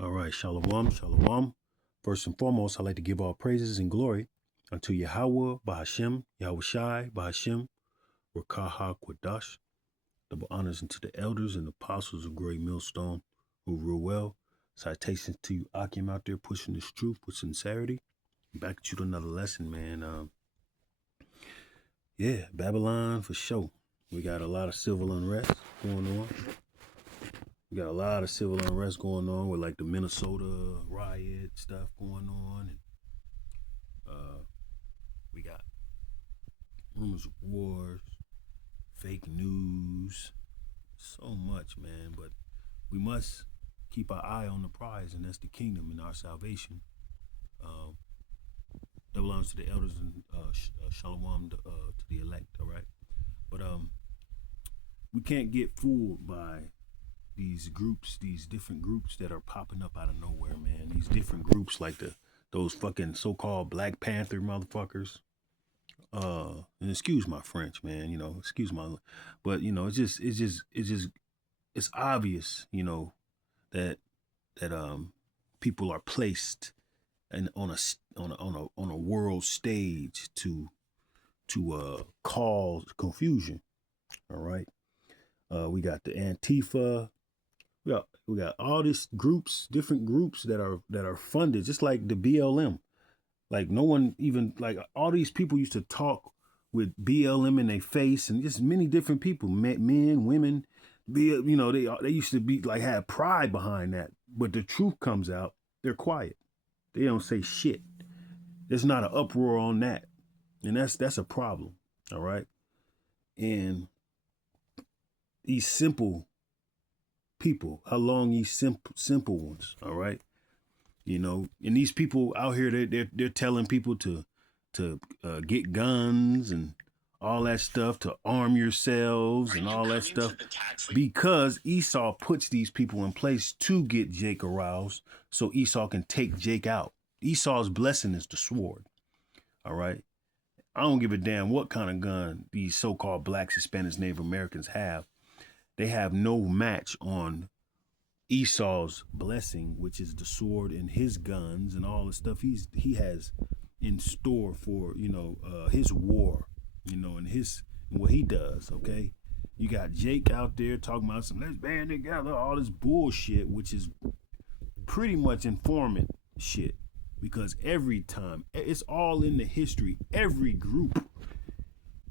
All right, shalom, shalom. First and foremost, I'd like to give all praises and glory unto Yahweh, Bahashem, Yahweh Shai, Bahashem, Rakaha, Kwadash. Double honors unto the elders and apostles of Great Millstone who rule well. Citations to you, Akim, out there pushing this truth with sincerity. Back at you to another lesson, man. Yeah, Babylon for sure. We got a lot of civil unrest going on. We got a lot of civil unrest going on with like the Minnesota riot stuff going on. And we got rumors of wars, fake news, so much, man. But we must keep our eye on the prize, and that's the kingdom and our salvation. That belongs to the elders and shalom to the elect, all right? But we can't get fooled by these groups, these different groups that are popping up out of nowhere, man. These different groups like those fucking so-called Black Panther motherfuckers. And excuse my French, man, excuse my, but it's obvious, that people are placed and on a world stage to cause confusion. All right. We got the Antifa. We got all these groups, different groups that are funded, just like the BLM. Like no one even like all these people used to talk with BLM in their face, and just many different people, men, women. They used to be like had pride behind that, but the truth comes out, they're quiet. They don't say shit. There's not an uproar on that, and that's a problem. All right, and these simple people, how long these simple ones? All right, and these people out here, they're telling people to get guns and all that stuff, to arm yourselves and all that stuff, because Esau puts these people in place to get Jake aroused so Esau can take Jake out. Esau's blessing is the sword. All right. I don't give a damn what kind of gun these so-called blacks, Hispanics, Native Americans have. They have no match on Esau's blessing, which is the sword and his guns and all the stuff he has in store for his war, and what he does. Okay, you got Jake out there talking about some let's band together, all this bullshit, which is pretty much informant shit, because every time it's all in the history, every group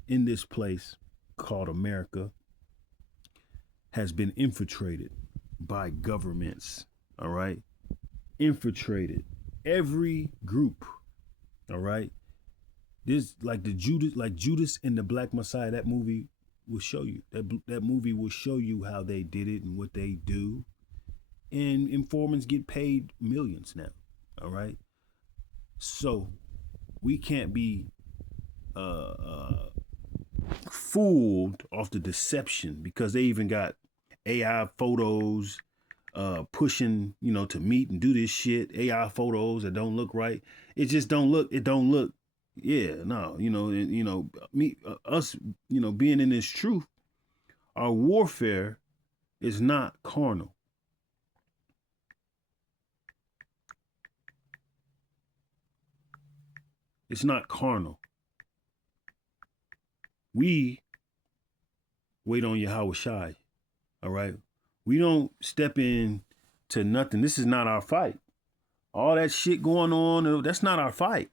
in this place called America has been infiltrated by governments. All right, infiltrated every group. All right, this like Judas and the Black Messiah. That movie will show you that movie will show you how they did it and what they do, and informants get paid millions now. All right, so we can't be fooled off the deception, because they even got AI photos pushing, to meet and do this shit. AI photos that don't look right. It just don't look. It don't look. Yeah, no, us, being in this truth, our warfare is not carnal. It's not carnal. We wait on Yahweh Shai. All right. We don't step in to nothing. This is not our fight. All that shit going on, that's not our fight.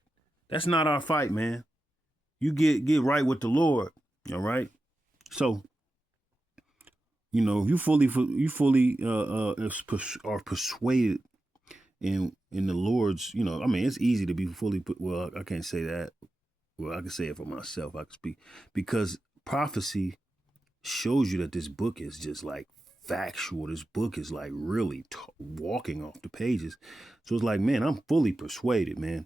That's not our fight, man. You get right with the Lord. All right. So, if you fully are persuaded in the Lord's, it's easy to be fully. Well, I can't say that. Well, I can say it for myself. I can speak, because prophecy shows you that this book is just like factual. This book is like really walking off the pages. So it's like, man, I'm fully persuaded, man.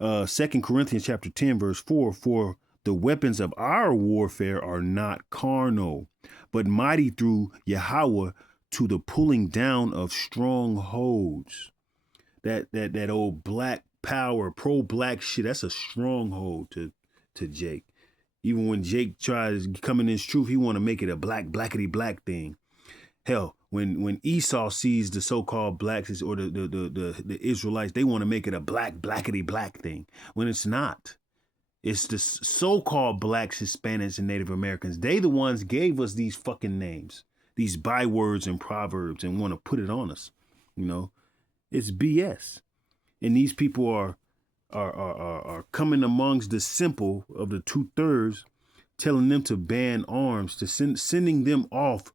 2 Corinthians chapter 10, verse 4, for the weapons of our warfare are not carnal, but mighty through Yahweh to the pulling down of strongholds. That old black power, pro-black shit, that's a stronghold to Jake. Even when Jake tries to come in his truth, he want to make it a blackity black thing. Hell, when Esau sees the so-called blacks or the Israelites, they want to make it a blackety black thing when it's not. It's the so-called blacks, Hispanics, and Native Americans. They the ones gave us these fucking names, these bywords and proverbs, and want to put it on us. You know, it's BS. And these people are coming amongst the simple of the 2/3, telling them to ban arms, to sending them off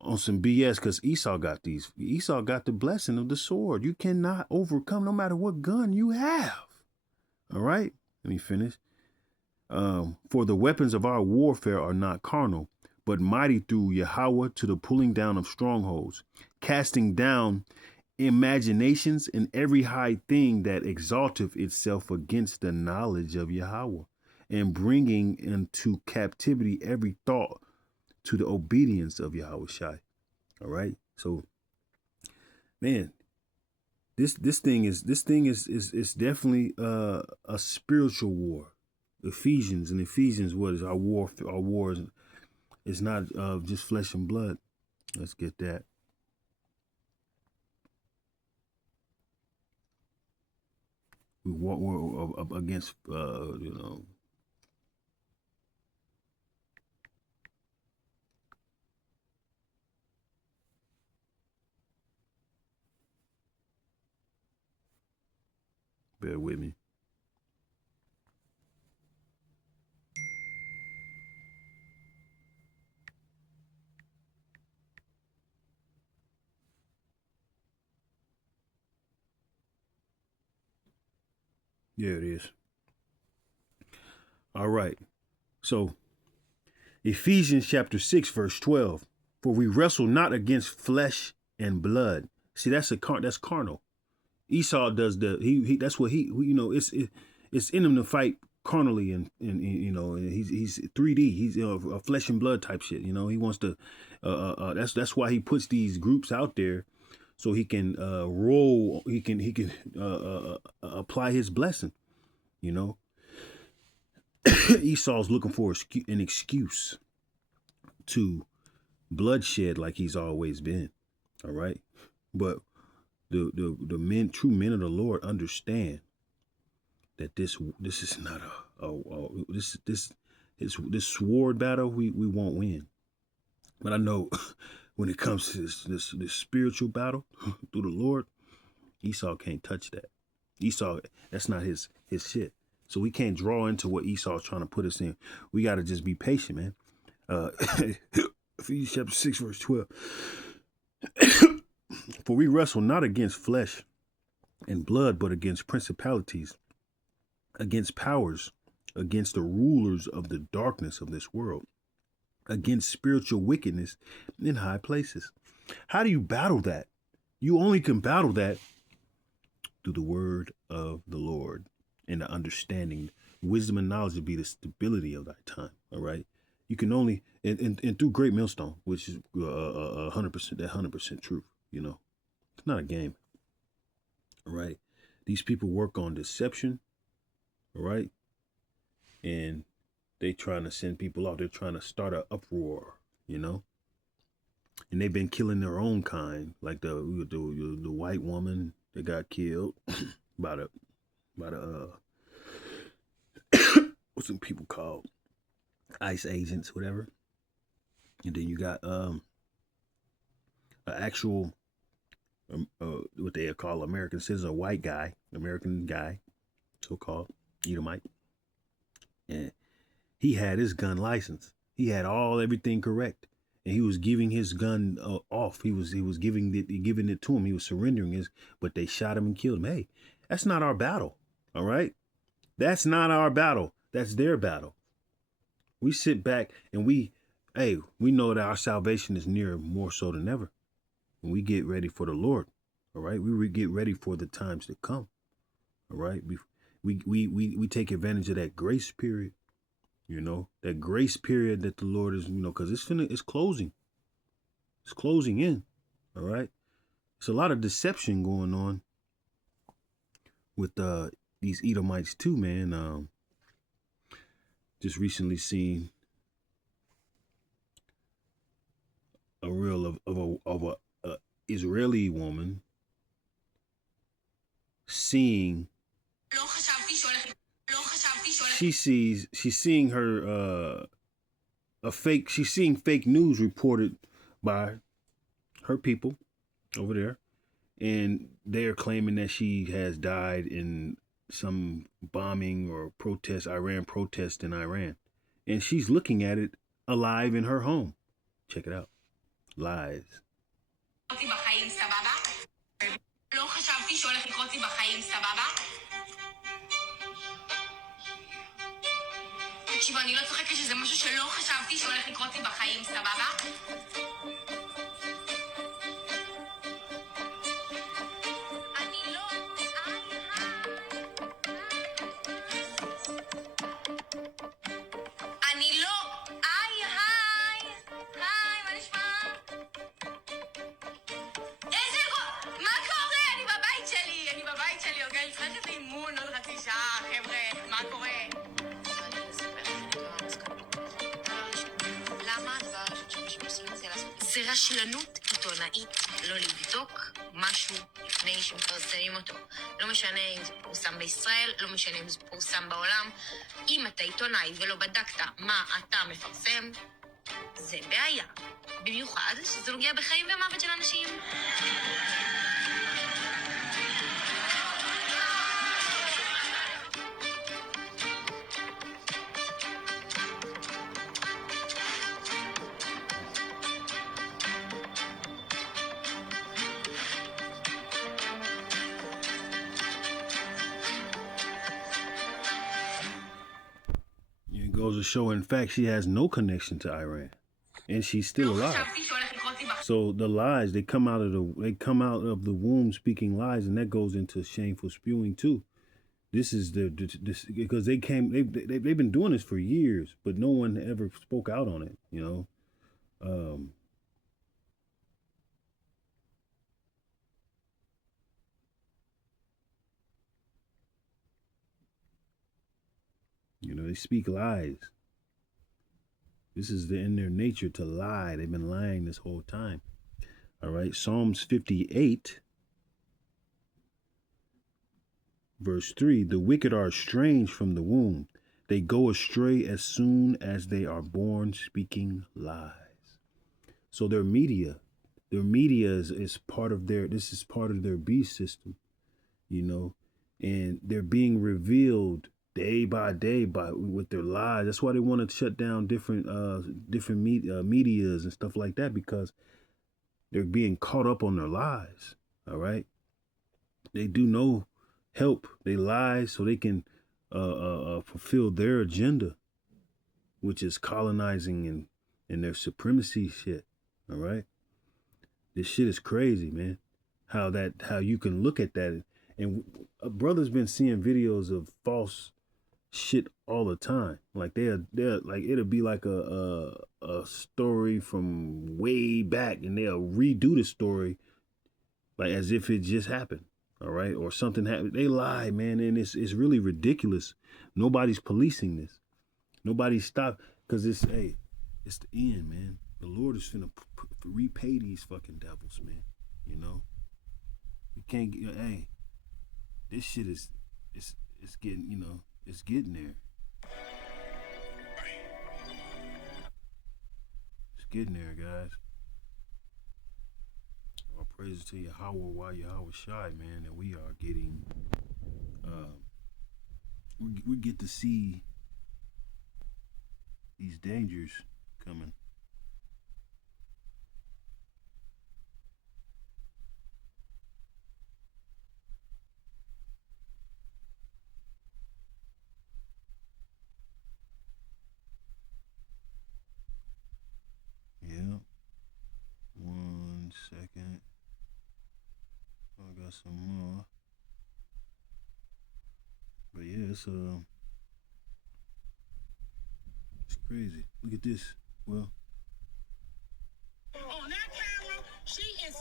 on some BS, because Esau got these. Esau got the blessing of the sword. You cannot overcome no matter what gun you have. All right, let me finish. For the weapons of our warfare are not carnal, but mighty through Yahweh to the pulling down of strongholds, casting down imaginations and every high thing that exalteth itself against the knowledge of Yahweh, and bringing into captivity every thought to the obedience of Yahweh Shai. All right. So, man, this thing is definitely a spiritual war. Ephesians, what is our war? Our war is not just flesh and blood. Let's get that. We're against, bear with me. Yeah, it is. All right. So, Ephesians chapter 6, verse 12. For we wrestle not against flesh and blood. See, that's carnal. Esau does he that's what he it's in him to fight carnally, and he's 3D. He's a flesh and blood type shit. He wants to that's why he puts these groups out there, so he can apply his blessing. Esau's looking for an excuse to bloodshed, like he's always been. All right, but the true men of the Lord understand that this is not this sword battle we won't win. But I know when it comes to this spiritual battle through the Lord, Esau can't touch that. Esau, that's not his shit. So we can't draw into what Esau's trying to put us in. We got to just be patient, man. Ephesians chapter 6, verse 12. For we wrestle not against flesh and blood, but against principalities, against powers, against the rulers of the darkness of this world, against spiritual wickedness in high places. How do you battle that? You only can battle that through the word of the Lord and the understanding. Wisdom and knowledge will be the stability of that time. All right. You can only, and through Great Millstone, which is 100% truth. It's not a game. All right. These people work on deception. All right. And they trying to send people out. They're trying to start an uproar, And they've been killing their own kind, like the white woman that got killed by the what's some people called ICE agents, whatever. And then you got an actual what they call American citizen, a white guy, American guy, so-called Edomite, and he had his gun license. He had everything correct, and he was giving his gun off. He was giving it to him. He was surrendering his, but they shot him and killed him. Hey, that's not our battle. All right, that's not our battle. That's their battle. We sit back and we know that our salvation is near more so than ever. And we get ready for the Lord. All right, we get ready for the times to come. All right, we take advantage of that grace period. That grace period that the Lord is, because it's closing. It's closing in. All right. There's a lot of deception going on with these Edomites too, man. Just recently seen a real of a Israeli woman seeing she's seeing her she's seeing fake news reported by her people over there, and they're claiming that she has died in some bombing or Iran protest in Iran, and she's looking at it alive in her home. Check it out. Lies. לא חשבתי שהולך לקרות לי בחיים, סבבה? תקשיבו, אני לא צוחקת שזה משהו שלא חשבתי שהולך לקרות לי בחיים, סבבה? זה רשלנות עיתונאית לא לבדוק משהו לפני שמפרסמים אותו. לא משנה אם זה פורסם בישראל, לא משנה אם זה פורסם בעולם. אם אתה עיתונאי ולא בדקת מה אתה מפרסם, זה בעיה. במיוחד שזה נוגע בחיים ומוות של אנשים. Goes to show, in fact, she has no connection to Iran, and she's still alive. So the lies, they come out of the womb speaking lies, and that goes into shameful spewing too. This is this because they've been doing this for years, but no one ever spoke out on it. They speak lies. This is in their nature to lie. They've been lying this whole time. All right. Psalms 58, verse 3. The wicked are estranged from the womb. They go astray as soon as they are born, speaking lies. So their media is part of this is part of their beast system, and they're being revealed day by day with their lies. That's why they want to shut down different medias and stuff like that, because they're being caught up on their lies. All right. They do no help. They lie so they can fulfill their agenda, which is colonizing and their supremacy shit. All right. This shit is crazy, man. How you can look at that, and a brother's been seeing videos of false shit all the time. Like they're like, it'll be like a story from way back, and they'll redo the story like as if it just happened. All right, or something happened. They lie, man, and it's really ridiculous. Nobody's policing this. Nobody stopped, because it's the end, man. The Lord is finna repay these fucking devils, man. You can't get. This shit is it's getting it's getting there. It's getting there, guys. All praises to Yahweh Shai, man, that we are getting. We get to see these dangers coming. Yeah. 1 second. I got some more. But yeah, it's crazy. Look at this. Well, on that camera, she is.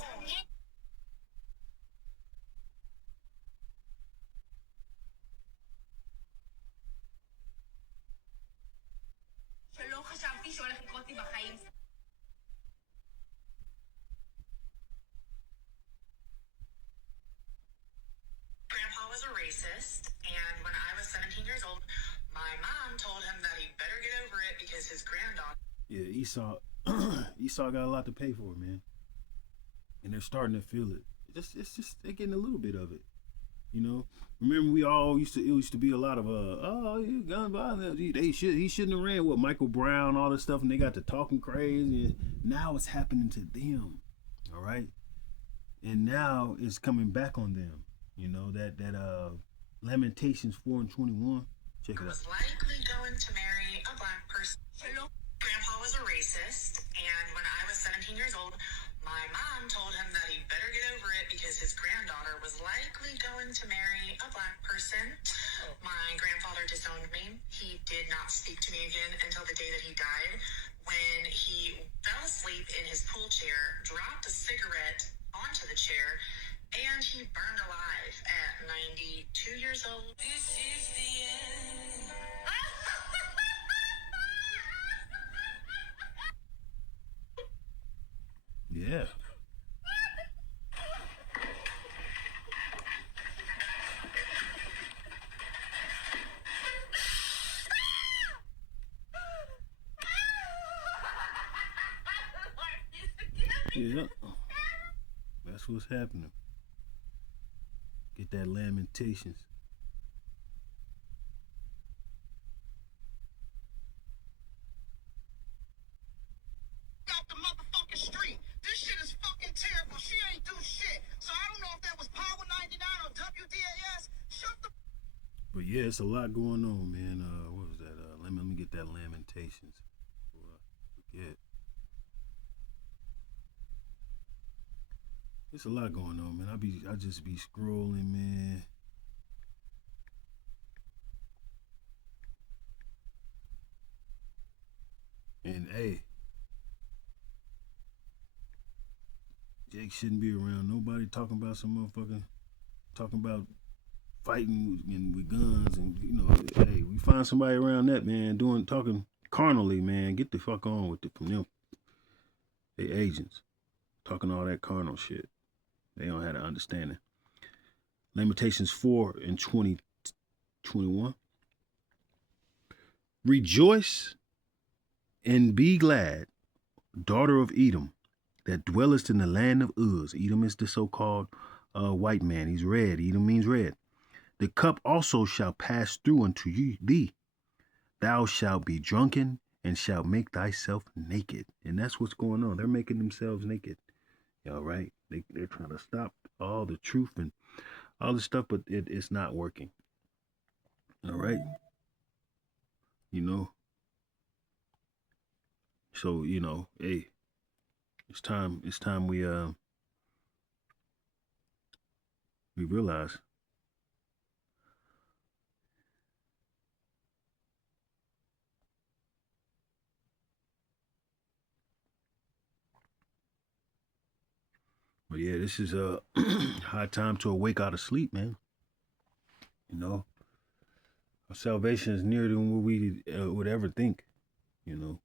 שלא חשבתי שהולך לקרות לי בחיים. racist, and when I was 17 years old, my mom told him that he better get over it because his granddaughter. Yeah, Esau, Esau got a lot to pay for, man, and they're starting to feel it. It's just they're getting a little bit of it, you know. Remember, we all used to. It used to be a lot of gun violence. He shouldn't have ran with Michael Brown, all this stuff, and they got to talking crazy. And now it's happening to them, all right. And now it's coming back on them. You know that Lamentations 4:21. Check it out. Was likely going to marry a black person. Hello. Grandpa was a racist, and when I was 17 years old, my mom told him that he better get over it because his granddaughter was likely going to marry a black person. My grandfather disowned me. He did not speak to me again until the day that he died, when he fell asleep in his pool chair, dropped a cigarette onto the chair, and he burned alive at 92 years old. This is the end. Yeah. Yeah. That's what's happening. Get that Lamentations. Out the motherfucking street. This shit is fucking terrible. She ain't do shit. So I don't know if that was Power 99 or WDAS. Shut the. But yeah, it's a lot going on, man. What was that? Let me get that Lamentations. Forget. It's a lot going on, man. I just be scrolling, man. And hey, Jake shouldn't be around nobody talking about some motherfucker talking about fighting and with guns, and you know, hey, we find somebody around that, man, talking carnally, man. Get the fuck on with it from them. They agents talking all that carnal shit. They don't have an understanding. Lamentations 4:20-21. Rejoice and be glad, daughter of Edom, that dwellest in the land of Uz. Edom is the so-called white man. He's red. Edom means red. The cup also shall pass through unto thee. Thou shalt be drunken and shalt make thyself naked. And that's what's going on. They're making themselves naked. All right. They're trying to stop all the truth and all this stuff, but it's not working. All right. You know. So, you know, hey, it's time we realize. But yeah, this is a high time to awake out of sleep, man. You know, our salvation is nearer than what we would ever think. You know,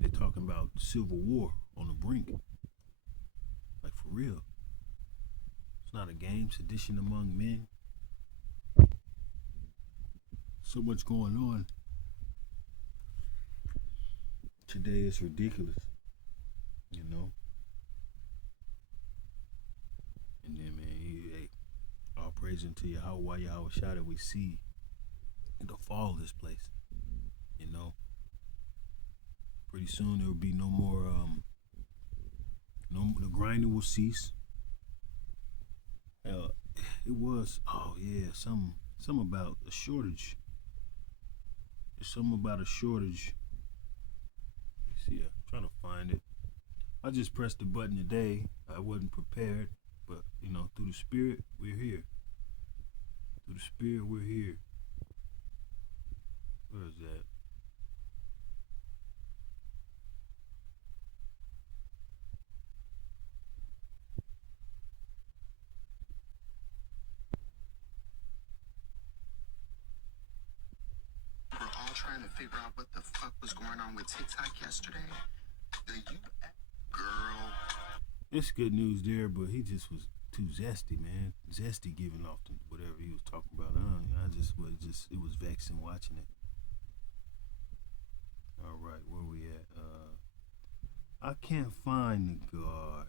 they're talking about civil war on the brink, like for real. It's not a game. Sedition among men. So much going on today. It's ridiculous. You know. And then, man, hey, all praise unto Yahweh Shah that we see the fall of this place. You know, pretty soon there will be no more. The grinding will cease. It was. Oh yeah, some about a shortage. There's something about a shortage. Let's see, I'm trying to find it. I just pressed the button today. I wasn't prepared. But, you know, through the Spirit, we're here. Through the Spirit, we're here. Where is that? We're all trying to figure out what the fuck was going on with TikTok yesterday. The girl. It's good news there, but he just was too zesty, man. Zesty giving off to whatever he was talking about. It was vexing watching it. All right, where we at? I can't find the guy.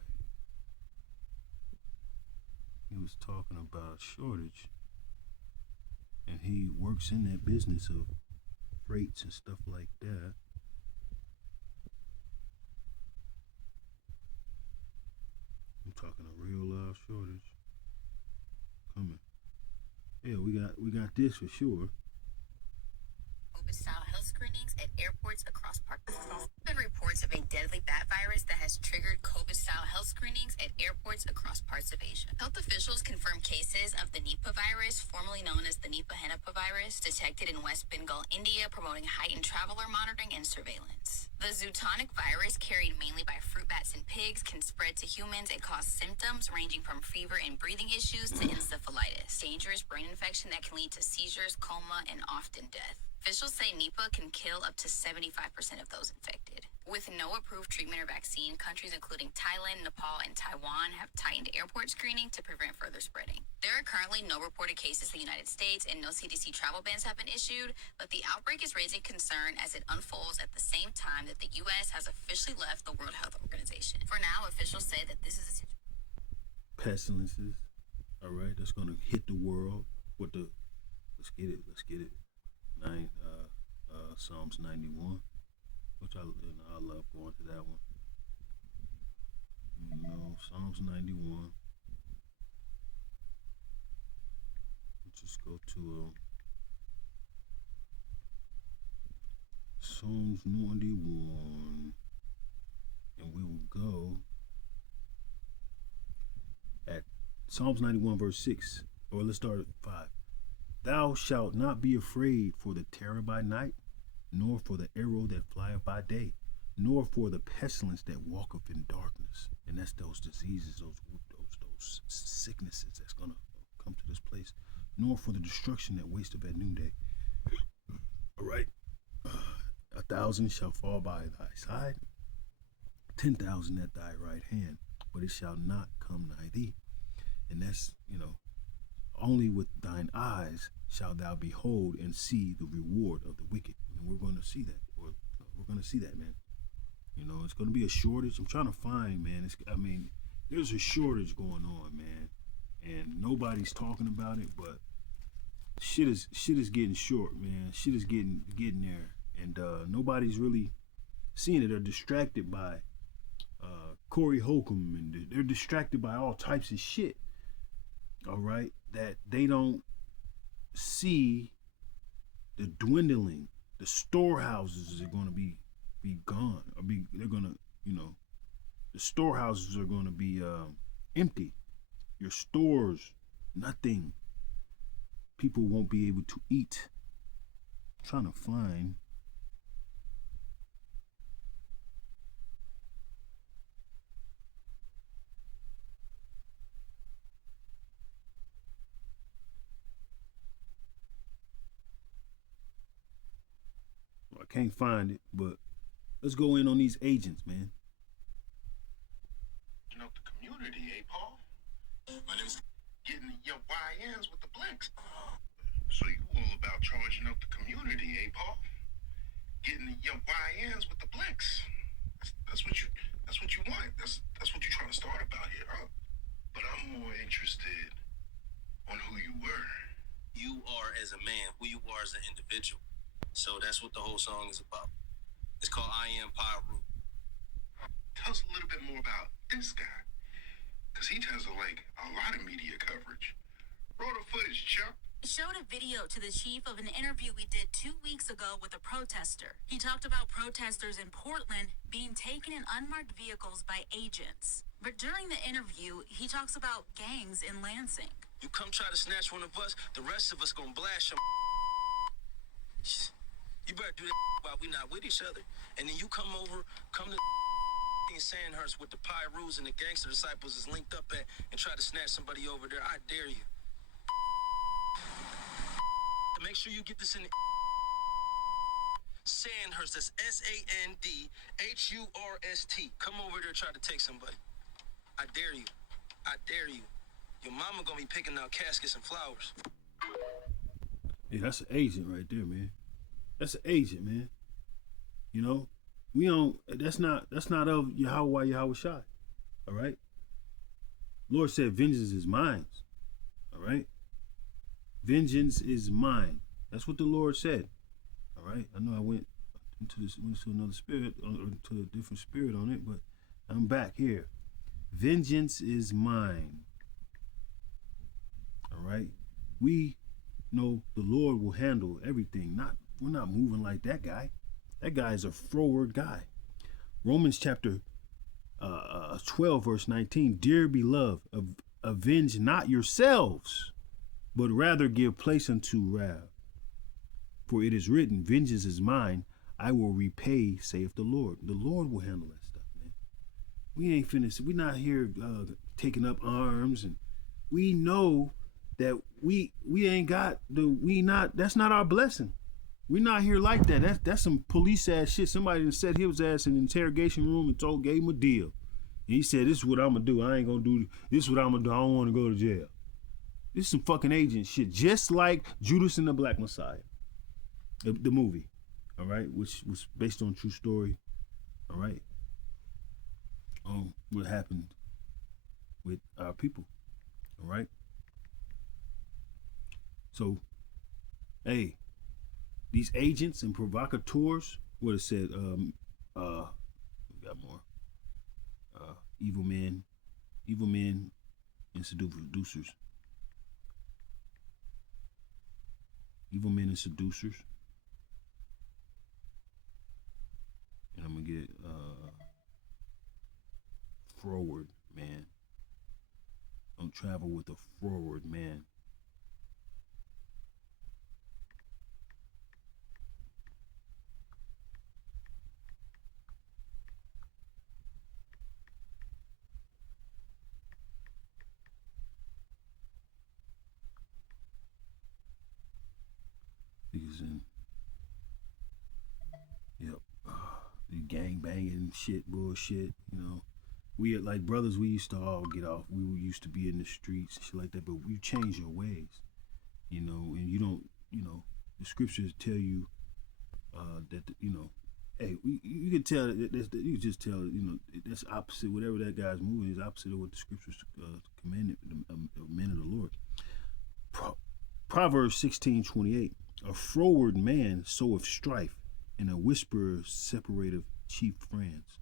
He was talking about a shortage, and he works in that business of freights and stuff like that. I'm talking a real live shortage coming. Yeah, we got this for sure. COVID-style health screenings at airports across parts. Been reports of a deadly bat virus that has triggered COVID-style health screenings at airports across parts of Asia. Health officials confirmed cases of the Nipah virus, formerly known as the Nipah virus, detected in West Bengal, India, promoting heightened traveler monitoring and surveillance. The zootonic virus, carried mainly by fruit bats and pigs, can spread to humans and cause symptoms ranging from fever and breathing issues to encephalitis, dangerous brain infection that can lead to seizures, coma, and often death. Officials say Nipah can kill up to 75% of those infected. With no approved treatment or vaccine, countries including Thailand, Nepal, and Taiwan have tightened airport screening to prevent further spreading. There are currently no reported cases in the United States, and no CDC travel bans have been issued, but the outbreak is raising concern as it unfolds at the same time that the U.S. has officially left the World Health Organization. For now, officials say that this is a situation. Pestilences, all right, that's gonna hit the world. Let's get it. Psalms 91, which I love going to that one. Psalms 91. Let's just go to Psalms 91, and we will go at Psalms 91 verse 6, or let's start at 5. Thou shalt not be afraid for the terror by night, nor for the arrow that flieth by day, nor for the pestilence that walketh in darkness. And that's those diseases, those sicknesses that's gonna come to this place, nor for the destruction that wasteth at noonday. All right. 1,000 shall fall by thy side, 10,000 at thy right hand, but it shall not come nigh thee. And that's, only with thine eyes shalt thou behold and see the reward of the wicked. And we're going to see that. We're going to see that, man. It's going to be a shortage. I'm trying to find, man. There's a shortage going on, man. And nobody's talking about it, but shit is getting short, man. Shit is getting there. And nobody's really seeing it. They're distracted by Corey Holcomb, and they're distracted by all types of shit. All right, that they don't see the dwindling. The storehouses are going to be gone, or they're going to, the storehouses are going to be empty. Your stores, nothing. People won't be able to eat. I'm trying to find. I can't find it, but let's go in on these agents, man. The community, Paul? My name's getting your YNs with the blinks. So you all about charging up the community, Paul? Getting your YNs with the blinks. That's what you want. That's what you're trying to start about here, huh? But I'm more interested on who you were. You are as a man, who you are as an individual. So that's what the whole song is about. It's called I Am Pyru. Tell us a little bit more about this guy. Because he tends to like a lot of media coverage. Roll the footage, Chuck. Showed a video to the chief of an interview we did 2 weeks ago with a protester. He talked about protesters in Portland being taken in unmarked vehicles by agents. But during the interview, he talks about gangs in Lansing. You come try to snatch one of us, the rest of us gonna blast your. You better do that while we not with each other. And then you come to in Sandhurst with the Pyrus and the gangster disciples is linked up at and try to snatch somebody over there. I dare you. Make sure you get this in the Sandhurst. That's Sandhurst. Come over there and try to take somebody. I dare you. I dare you. Your mama gonna be picking out caskets and flowers. Hey, that's an agent right there, man. That's an agent, man. You know, we don't. That's not of Yahweh Shai. All right. Lord said, "Vengeance is mine." All right. Vengeance is mine. That's what the Lord said. All right. I know I went to another spirit, or to a different spirit on it, but I'm back here. Vengeance is mine. All right. We know the Lord will handle everything. We're not moving like that guy. That guy is a froward guy. Romans chapter 12, verse 19. Dear beloved, avenge not yourselves, but rather give place unto wrath. For it is written, vengeance is mine, I will repay, saith the Lord. The Lord will handle that stuff, man. We ain't finished. We're not here taking up arms, and we know that we ain't got that's not our blessing. We're not here like that. That's some police ass shit. Somebody set his ass in an interrogation room and gave him a deal. And he said, this is what I'm gonna do. I ain't gonna do this. Is what I'm gonna do. I don't want to go to jail. This is some fucking agent shit. Just like Judas and the Black Messiah, the movie, all right, which was based on true story, all right. What happened with our people, all right. So, hey, these agents and provocateurs, what it said, we got more. Evil men and seducers. Evil men and seducers. And I'm gonna get froward man. Don't travel with a froward man. Yep. The gang banging shit, bullshit. You know, we like brothers. We used to all get off. We were used to be in the streets and shit like that. But you change your ways, you know, and you don't. You know, the scriptures tell you that hey, you can tell that you just tell that's opposite. Whatever that guy's moving is opposite of what the scriptures commanded the men of the Lord. Proverbs 16:28. A froward man soweth strife, and a whisperer separateth chief friends.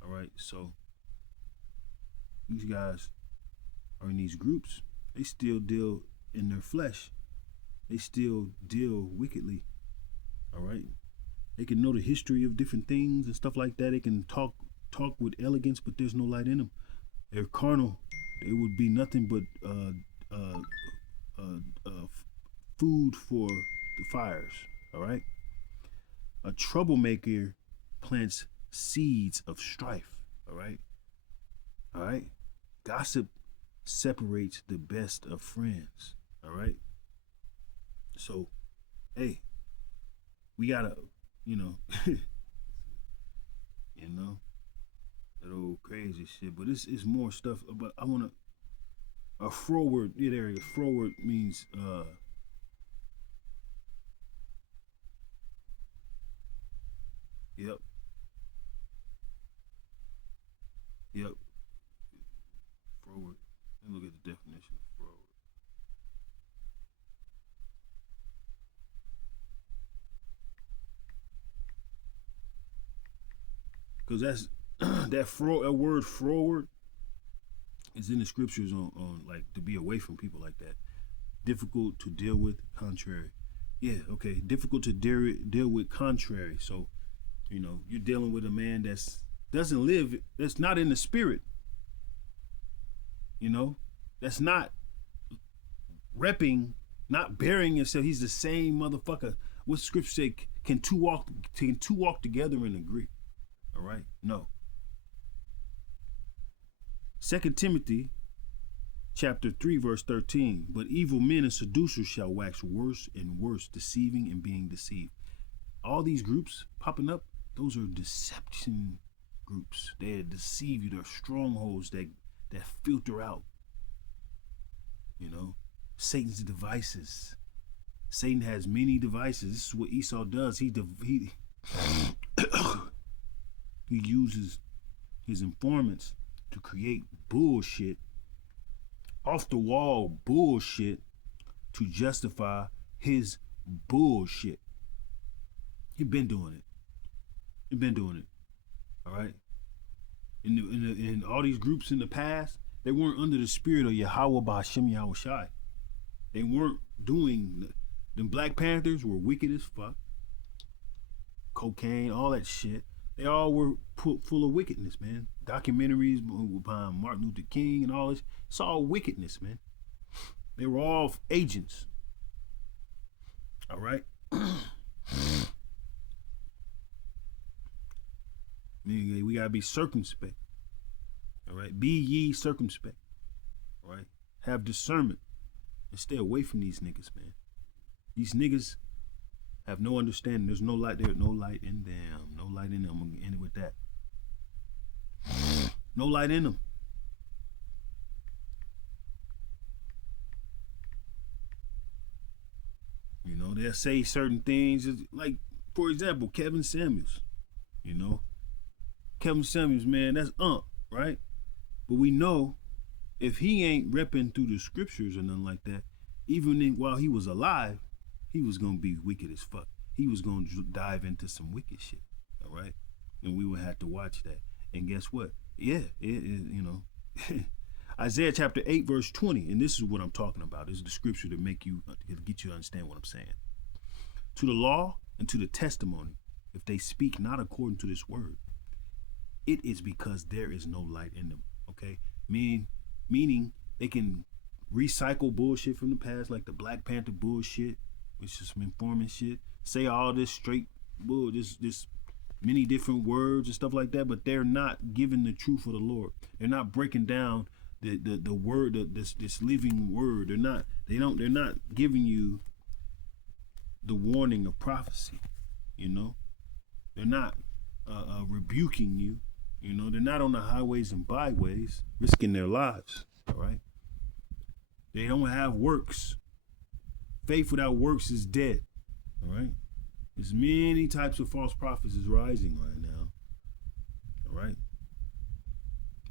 All right, so these guys are in these groups. They still deal in their flesh. They still deal wickedly. All right, they can know the history of different things and stuff like that. They can talk with elegance, but there's no light in them. They're carnal. They would be nothing but food for the fires. All right. A troublemaker plants seeds of strife. All right. All right. Gossip separates the best of friends. All right. So, hey, we gotta, that old crazy shit. But it's more stuff. But I wanna. A froward, froward means Yep. Froward. Let me look at the definition of froward. Because that's that word froward is in the scriptures on like to be away from people like that. Difficult to deal with, contrary. Yeah, okay. Difficult to deal with, contrary. So, you're dealing with a man that's not in the spirit. That's not repping, not bearing himself. He's the same motherfucker. What scripture say? Can two walk together and agree? All right, no. 2 Timothy chapter 3, verse 13. But evil men and seducers shall wax worse and worse, deceiving and being deceived. All these groups popping up, those are deception groups. They deceive you. They're strongholds that filter out. You know, Satan's devices. Satan has many devices. This is what Esau does. He uses his informants to create bullshit, off the wall bullshit, to justify his bullshit. He been doing it. He been doing it. All right. In all these groups in the past, they weren't under the spirit of Yahweh Ba'Shem Yahweh Shai. They weren't doing. Them Black Panthers were wicked as fuck. Cocaine, all that shit. They all were full of wickedness, man. Documentaries by Martin Luther King and all this. It's all wickedness, man. They were all agents. All right. We gotta be circumspect. All right. Be ye circumspect. All right. Have discernment and stay away from these niggas, man. These niggas have no understanding. There's no light there. No light in them. No light in them. I'm gonna end it with that. No light in them. You know, they'll say certain things, like, for example, Kevin Samuels. You know, Kevin Samuels, man, that's right? But we know if he ain't repping through the scriptures or nothing like that, even while he was alive, he was gonna be wicked as fuck. He was gonna dive into some wicked shit, all right? And we would have to watch that. And guess what? Yeah, you know, Isaiah chapter 8, verse 20, and this is what I'm talking about. This is the scripture to make you, to get you to understand what I'm saying. To the law and to the testimony, if they speak not according to this word, it is because there is no light in them, okay? Meaning they can recycle bullshit from the past, like the Black Panther bullshit, which is some informant shit, say all this straight bull, this many different words and stuff like that, but they're not giving the truth of the Lord. They're not breaking down the word, this living word. They're not giving you the warning of prophecy. You know, they're not rebuking you. You know, they're not on the highways and byways risking their lives. All right. They don't have works. Faith without works is dead. All right. There's many types of false prophets is rising right now. All right.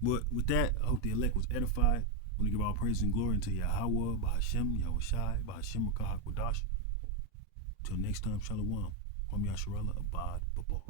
But with that, I hope the elect was edified. I want to give all praise and glory unto Yahweh, Ba'Shem, Yahweh Shai, Ba'Shem, Rakah, Hakwadash. Till next time, Shalom. Kwam Yasharallah, Abad, Babal.